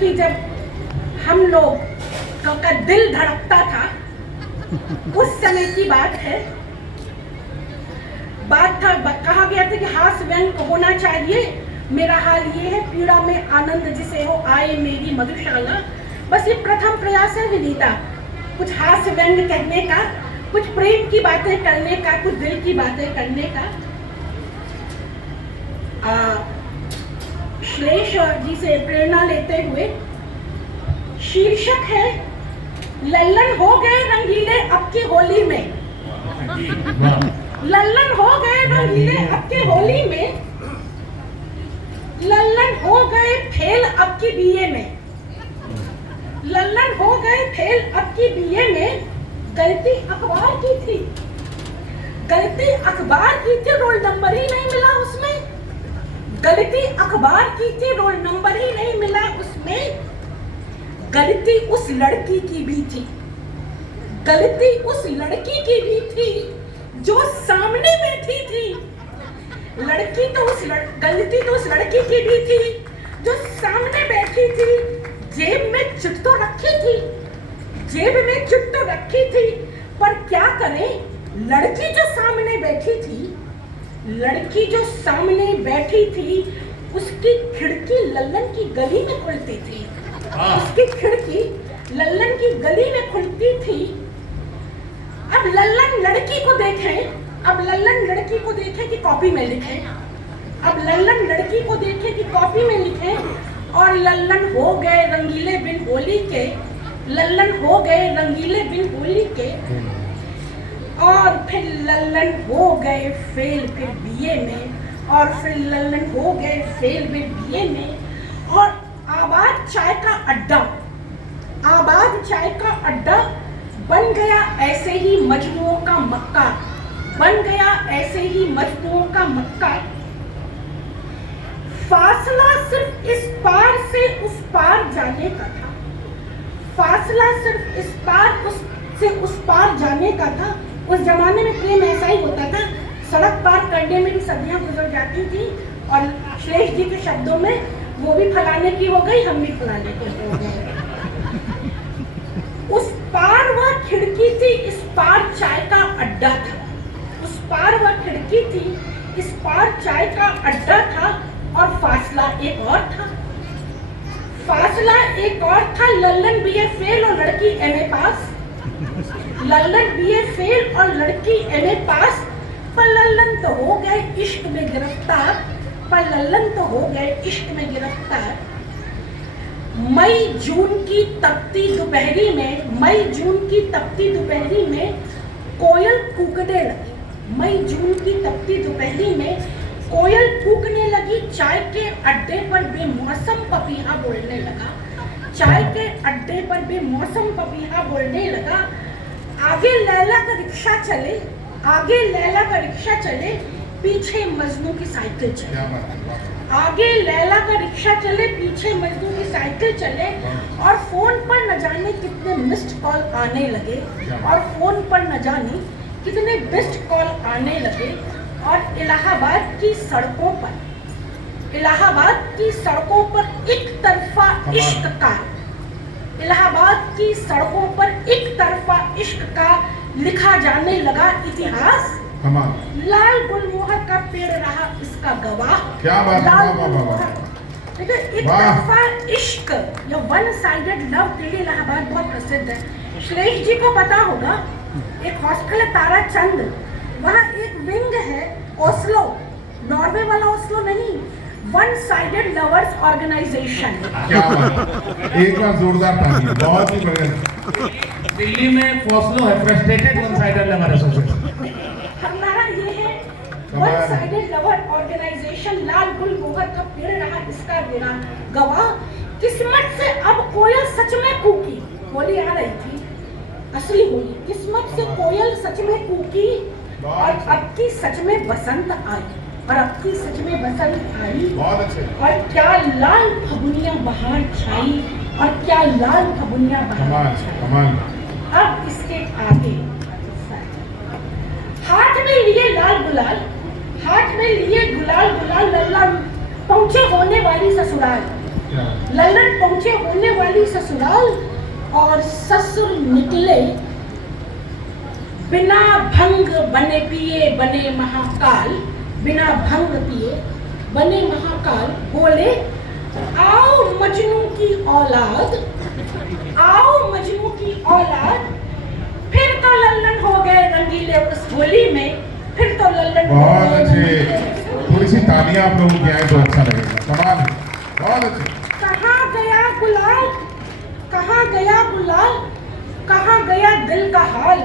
कि जब हम लोग का दिल धड़कता था, उस समय की बात है। कहा गया था कि हास्य व्यंग होना चाहिए। मेरा हाल ये है, पीड़ा में आनंद जिसे हो आए मेरी मधुशाला। बस ये प्रथम प्रयास है विनीता, कुछ हास्य व्यंग कहने का, कुछ प्रेम की बातें करने का, कुछ दिल की बातें करने का। श्लेष जी से प्रेरणा लेते हुए शीर्षक है लल्लन हो गए रंगीले अब की होली में। लल्लन हो गए रंगीले अब की होली में, लल्लन हो गए फेल अब की बीए में। लल्लन हो गए फेल अब की बीए में, गलती अखबार की थी, गलती अखबार की थी, रोल नंबर ही नहीं मिला उसमें। गलती अखबार की थी, रोल नंबर ही नहीं मिला उसमें। गलती उस लड़की की भी थी, गलती उस लड़की की भी थी जो सामने बैठी थी। गलती तो उस लड़की की भी थी जो सामने बैठी थी। जेब में चिट तो रखी थी, जेब में चिट तो रखी थी, पर क्या करें, लड़की जो सामने बैठी थी, लड़की जो सामने बैठी थी, उसकी खिड़की लल्लन की गली में खुलती थी। उसकी खिड़की लल्लन की गली में खुलती थी। अब लल्लन लड़की को देखें, अब लल्लन लड़की को देखें कि कॉपी में लिखें। अब लल्लन लड़की को देखें कि कॉपी में लिखें। और लल्लन हो गए रंगीले बिन होली के, लल्लन हो गए रंगीले बिन होली के। और फिर लल्लन हो गए फेल फिर बीए में, और फिर लल्लन हो गए फेल फिर बीए में। और आबाद चाय का अड्डा, आबाद चाय का अड्डा बन गया ऐसे ही मजनुओं का मक्का, बन गया ऐसे ही मजनुओं का मक्का। फासला सिर्फ इस पार से उस पार जाने का था, फासला सिर्फ इस पार से उस पार जाने का था। उस जमाने में प्रेम ऐसा ही होता था, सड़क पार करने में भी सदियां गुजर जाती थी। और श्लेष जी के शब्दों में, वो भी फलाने की हो गई, हम भी फलाने के हो गए। उस पार वह खिड़की थी, इस पार चाय का अड्डा था। उस पार वह खिड़की थी, इस पार चाय का अड्डा था। और फासला एक और था, फासला एक और था। लल्लन बीए फेल और लड़की एमए पास, लल्लन बीए फेल और लड़की एमए पास। पर लल्लन तो हो गए इश्क में गिरफ्तार, पर लल्लन तो हो गए इश्क में गिरफ्तार। मई जून की तपती दोपहरी में, मई जून की तपती दोपहरी में कोयल कूकने लगी। मई जून की तपती दोपहरी में कोयल कूकने लगी। चाय के अड्डे पर बेमौसम पपीहा बोलने लगा, चाय के अड्डे पर बेमौसम पपीहा बोलने लगा। आगे लैला का रिक्शा चले, आगे लैला का रिक्शा चले, पीछे मजनू की साइकिल चले। आगे लैला का रिक्शा चले, पीछे मजनू की साइकिल चले। और फोन पर न जाने कितने मिस्ड कॉल आने लगे, और फोन पर न जाने कितने मिस्ड कॉल आने लगे। और इलाहाबाद की सड़कों पर, इलाहाबाद की सड़कों पर एक तरफा इश्क का, इलाहाबाद की सड़कों पर एक तरफा इश्क का लिखा जाने लगा इतिहास। लाल गुलमोहर का पेड़ रहा इसका गवाह। क्या बात, लाल गुलमोहर, देखिए एक तरफा इश्क या वन साइडेड लव के लिए इलाहाबाद बहुत प्रसिद्ध है। श्लेष जी को पता होगा, एक हॉस्टल है ताराचंद, वहाँ एक विंग है ओस्लो, नॉर्वे वाला ओस्लो नहीं, वन साइडेड लवर्स ऑर्गेनाइजेशन। क्या बात, एक बार जोरदार ताली, बहुत ही बढ़िया। दिल्ली में ओस्लो है, frustrated one sided lover association. हमारा ये है वन साइडेड लवर ऑर्गेनाइजेशन। लाल गुलमोहर का पेड़ रहा इसका मेरा गवाह। किस्मत से अब कोयल सच में कूकी, होली आ रही थी, असली होली। किस्मत से कोयल सच में कूकी, और अब की सच में बसंत आई, और अब की सच में बसंत आई। बहुत अच्छे। और क्या लाल फगुनिया बहार छाई, और क्या लाल फगुनिया बहार छाई। अब इसके आगे हाथ में लिए लाल गुलाल, हाथ में लिए गुलाल गुलाल, लल्लन पहुंचे होने वाली ससुराल, लल्लन पहुंचे होने ससुराल और ससुर निकले बिना भंग बने पिए बने महाकाल, बिना भंग पिए बने महाकाल। बोले आओ मजनू की औलाद, आओ मजनू की औलाद। फिर तो लल्लन हो गए रंगीले उस होली में, फिर तो लल्लन हो बहुत गए अच्छे, रंगीले। थोड़ी सी तालियां आप लोगों की आए तो अच्छा लगेगा। कमाल है, बहुत अच्छे। कहाँ गया गुलाल, कहाँ गया गुलाल, कहाँ गया दिल का हाल।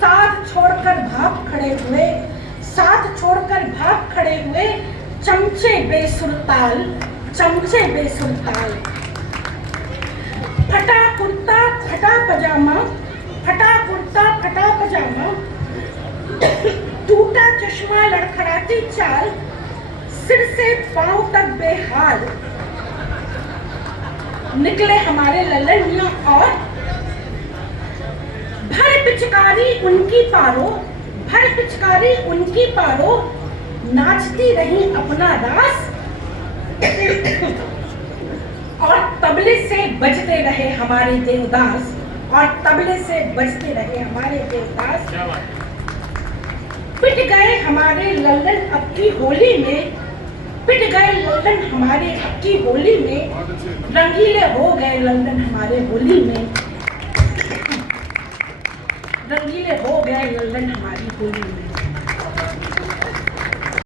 साथ छोड़कर भाग खड़े हुए, साथ छोड़कर भाग खड़े हुए चमचे बेसुरताल, चमचे बेसुरताल। फटा कुर्ता फटा पजामा, फटा कुर्ता फटा पजामा, टूटा चश्मा लड़खड़ाती चाल, सिर से पांव तक बेहाल। निकले हमारे लल्लन मियां और भर पिचकारी उनकी पारो, भर पिचकारी उनकी पारो, नाचती रही अपना रास। और तबले से बजते रहे हमारे देवदास, और तबले से बजते रहे हमारे देवदास। पिट गए हमारे लल्लन अब की होली में, पिट गए लल्लन हमारे अब की होली में, रंगीले हो गए लल्लन हमारे होली में, रंगीले हो गए लल्लन हमारी होली में।